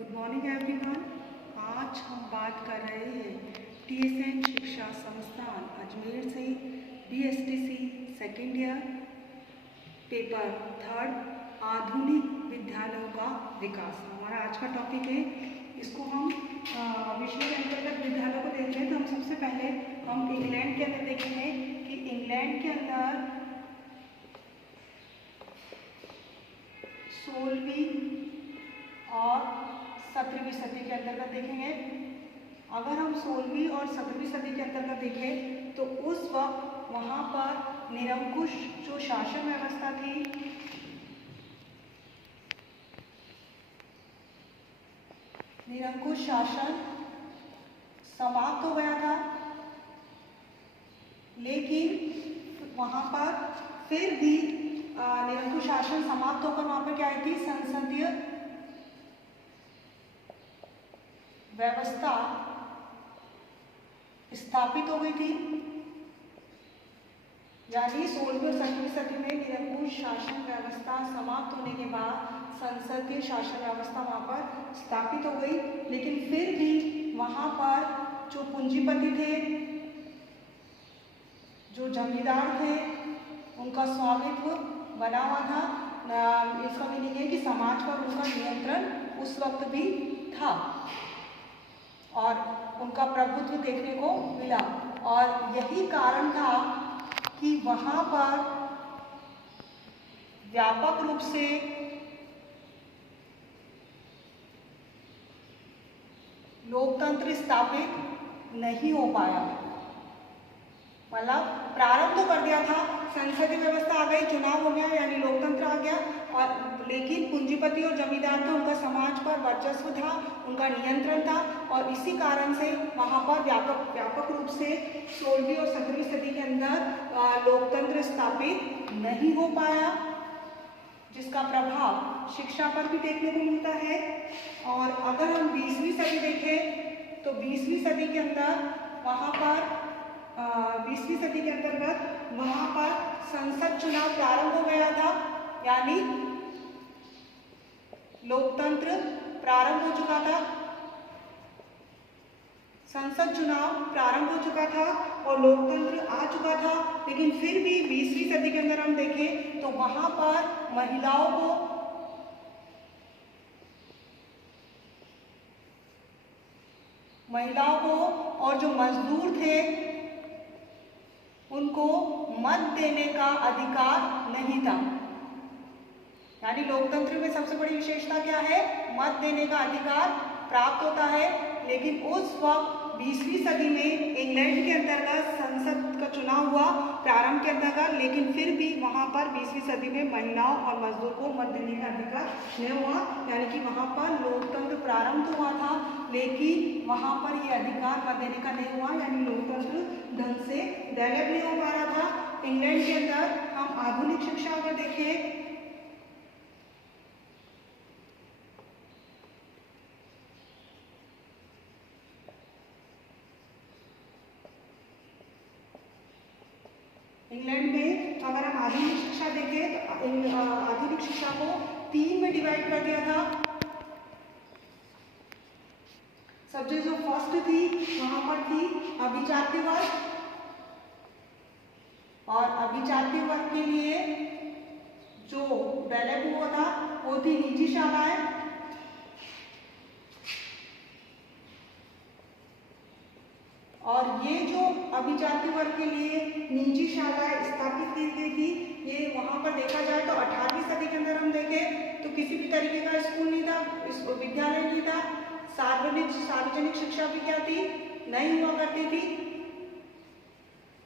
Good morning everyone. आज हम बात कर रहे हैं TSN शिक्षा संस्थान अजमेर से BSTC सेकेंड ईयर पेपर 3 आधुनिक विद्यालयों का विकास हमारा आज का टॉपिक है। इसको हम विषय के अंतर्गत विद्यालयों को देख रहे हैं। तो हम सबसे पहले हम इंग्लैंड के अंदर देखेंगे कि इंग्लैंड के अंदर 16वीं और 17वीं सदी के अंतर्गत देखेंगे। अगर हम 16वीं और 17वीं सदी के अंतर्गत देखें तो उस वक्त वहाँ पर निरंकुश जो शासन व्यवस्था थी, निरंकुश शासन समाप्त हो गया था, लेकिन वहाँ पर फिर भी निरंकुश शासन समाप्त होकर वहाँ पर क्या आई थी, संसदीय व्यवस्था स्थापित हो गई थी। यानी 16वीं और 17वीं सदी में निरंकुश शासन व्यवस्था समाप्त होने के बाद संसदीय शासन व्यवस्था वहाँ पर स्थापित हो गई। लेकिन फिर भी वहाँ पर जो पूंजीपति थे, जो जमींदार थे, उनका स्वामित्व बना हुआ था। इसका मीनिंग है कि समाज पर उनका नियंत्रण उस वक्त भी था और उनका प्रभुत्व देखने को मिला। और यही कारण था कि वहाँ पर व्यापक रूप से लोकतंत्र स्थापित नहीं हो पाया। मतलब प्रारंभ तो कर दिया था, संसदीय व्यवस्था आ गई, चुनाव हो गया, यानी लोकतंत्र आ गया, और लेकिन पूंजीपति और जमींदार थे, उनका समाज पर वर्चस्व था, उनका नियंत्रण था। और इसी कारण से वहाँ पर व्यापक रूप से 16वीं और 17वीं सदी के अंदर लोकतंत्र स्थापित नहीं हो पाया, जिसका प्रभाव शिक्षा पर भी देखने को मिलता है। और अगर हम 20वीं सदी देखें तो 20वीं सदी के अंदर वहाँ पर 20वीं सदी के अंतर्गत वहाँ पर संसद चुनाव प्रारंभ हो गया था, यानी लोकतंत्र प्रारंभ हो चुका था, संसद चुनाव प्रारंभ हो चुका था और लोकतंत्र आ चुका था। लेकिन फिर भी 20वीं सदी के अंदर हम देखें तो वहाँ पर महिलाओं को और जो मजदूर थे उनको मत देने का अधिकार नहीं था। यानी लोकतंत्र में सबसे बड़ी विशेषता क्या है, मत देने का अधिकार प्राप्त होता है। लेकिन उस वक्त 20वीं सदी में इंग्लैंड के अंतर्गत संसद का चुनाव हुआ प्रारंभ के अंतर्गत, लेकिन फिर भी वहाँ पर 20वीं सदी में महिलाओं और मजदूर को मत देने का अधिकार नहीं हुआ। यानी कि वहाँ पर लोकतंत्र प्रारंभ तो हुआ था, लेकिन वहाँ पर ये अधिकार मत देने का नहीं हुआ, यानी लोकतंत्र ढंग से डेवलप नहीं हो पा रहा था। इंग्लैंड के अंदर हम आधुनिक शिक्षा अगर देखें इंग्लैंड में, अगर हम आधुनिक शिक्षा देखें तो आधुनिक शिक्षा को 3 में डिवाइड कर दिया था। सब्जेक्ट जो फर्स्ट थी वहां पर थी अभिजात्य वर्ग, और अभिजात्य वर्ग के लिए जो डेवलप हुआ था वो थी निजी शालाएं, और ये जो अभिजाति वर्ग के लिए निजी शालाएं स्थापित की गई थी, ये वहाँ पर देखा जाए तो 18वीं सदी के अंदर हम देखें तो किसी भी तरीके का स्कूल नहीं था, विद्यालय नहीं था, सार्वजनिक शिक्षा भी क्या थी, नहीं हुआ करती थी।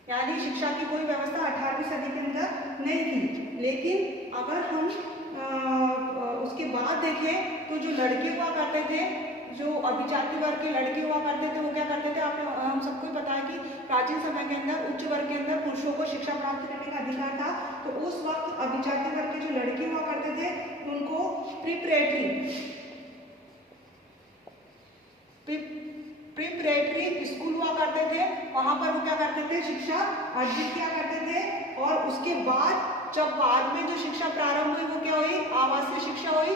यानी शिक्षा की कोई व्यवस्था 18वीं सदी के अंदर नहीं थी। लेकिन अगर हम उसके बाद देखें तो जो लड़के हुआ करते थे, जो अभिजाति वर्ग के लड़के हुआ करते थे, वो क्या करते थे, हम सबको पता है कि प्राचीन समय के अंदर उच्च वर्ग के अंदर पुरुषों को शिक्षा प्राप्त करने का अधिकार था। तो उस वक्त अभिजाति वर्ग के जो लड़के हुआ करते थे उनको प्रिपरेटरी स्कूल हुआ करते थे, वहां पर वो क्या करते थे, शिक्षा अर्जित किया करते थे। और उसके बाद जब बाद में जो शिक्षा प्रारंभ हुई वो क्या हुई, आवासीय शिक्षा हुई,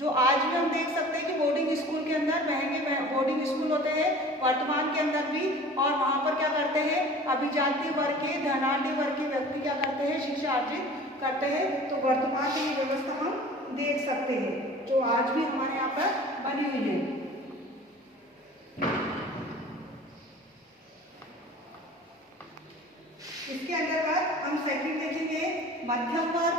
जो आज हम देख सकते हैं कि बोर्डिंग स्कूल के अंदर महंगे बोर्डिंग स्कूल होते हैं वर्तमान के अंदर भी, और वहाँ पर क्या करते हैं अभिजाति वर्ग के धनाढ़ वर्ग के व्यक्ति क्या करते हैं शिक्षा अर्जित करते हैं। तो वर्तमान की व्यवस्था हम देख सकते हैं जो आज भी हमारे यहाँ पर बनी हुई है। इसके अंतर्गत हम सेकंड देखेंगे मध्यम वर्ग,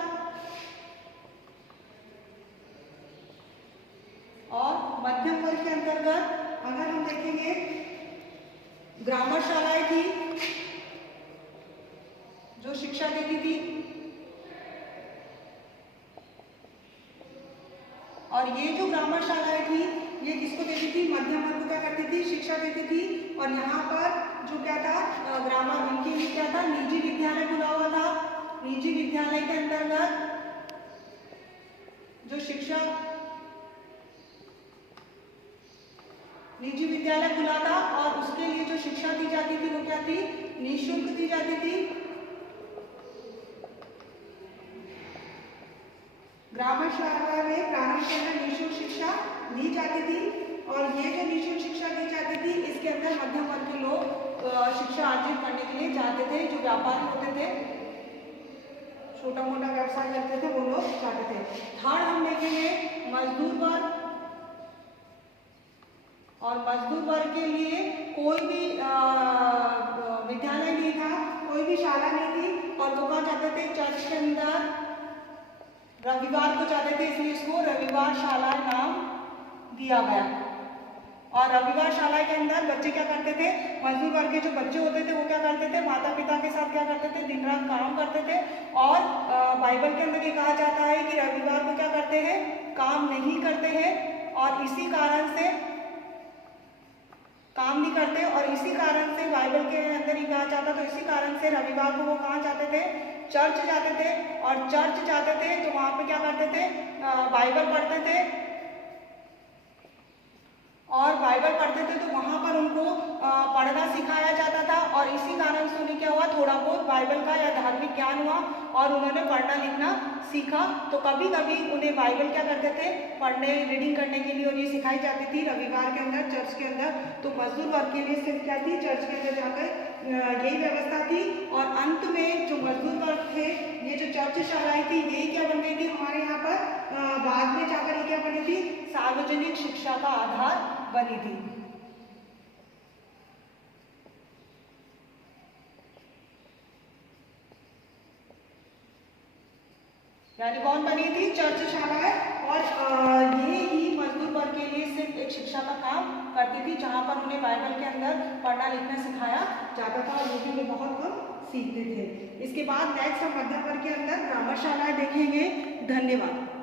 और मध्यम वर्ग के अंतर्गत अगर हम देखेंगे ग्रामर शालाएं थी जो शिक्षा देती थी, और ये जो ग्रामर शालाएं थी ये किसको देती थी मध्यम वर्ग को क्या करती थी शिक्षा देती थी। और यहाँ पर जो क्या था ग्रामर इनके लिए क्या था निजी विद्यालय खुला हुआ था। निजी विद्यालय के अंतर्गत जो शिक्षा निजी विद्यालय खुला था और उसके लिए जो शिक्षा दी जाती थी वो क्या थी निःशुल्क दी जाती थी। ग्रामर शाला में प्रारंभ के अंदर निःशुल्क शिक्षा दी जाती थी, और ये जो निःशुल्क शिक्षा दी जाती थी इसके अंदर मध्यम वर्ग के लोग शिक्षा अर्जित करने के लिए जाते थे। जो व्यापारी होते थे छोटा मोटा व्यवसाय करते थे वो लोग जाते थे। थर्ड हम देखेंगे मजदूर वर्ग, और मजदूर वर्ग के लिए कोई भी विद्यालय नहीं था, कोई भी शाला नहीं थी, और वो कहाँ जाते थे चर्च के अंदर रविवार को जाते थे, इसलिए इसको रविवार शाला नाम दिया गया। और रविवार शाला के अंदर बच्चे क्या करते थे मजदूर वर्ग के जो बच्चे होते थे वो क्या करते थे माता पिता के साथ क्या करते थे दिन रात काम करते थे। और बाइबल के अंदर ये कहा जाता है कि रविवार को क्या करते हैं काम नहीं करते हैं, और इसी कारण से काम नहीं करते, और इसी कारण से बाइबल के अंदर ही कहा जाता, तो इसी कारण से रविवार को वो कहाँ जाते थे चर्च जाते थे। और चर्च जाते थे तो वहाँ पे क्या करते थे बाइबल पढ़ते थे, और बाइबल पढ़ते थे तो वहाँ पर उनको पढ़ना सिखाया जाता था, और इसी कारण से उन्हें क्या हुआ थोड़ा बहुत बाइबल का या धार्मिक ज्ञान हुआ और उन्होंने पढ़ना लिखना सीखा। तो कभी कभी उन्हें बाइबल क्या करते थे पढ़ने रीडिंग करने के लिए और ये सिखाई जाती थी रविवार के अंदर चर्च के अंदर। तो मजदूर वर्ग के लिए सिर्फ क्या थी चर्च के अंदर जाकर यही व्यवस्था थी। और अंत में जो मजदूर वर्ग थे ये जो चर्च शालाएं थी यही क्या बन गई थी हमारे यहाँ पर बाद में जाकर ये क्या बनी थी सार्वजनिक शिक्षा का आधार बनी थी। यानी कौन बनी थी चर्च शालाएं, और ये ही मजदूर वर्ग के लिए सिर्फ एक शिक्षा का काम करती थी जहां पर उन्हें बाइबल के अंदर पढ़ना लिखना सिखाया जाता था, और वो भी बहुत कम सीखते थे। इसके बाद नेक्स्ट हम मध्यम वर्ग के अंदर ग्रामर शालाएं देखेंगे। धन्यवाद।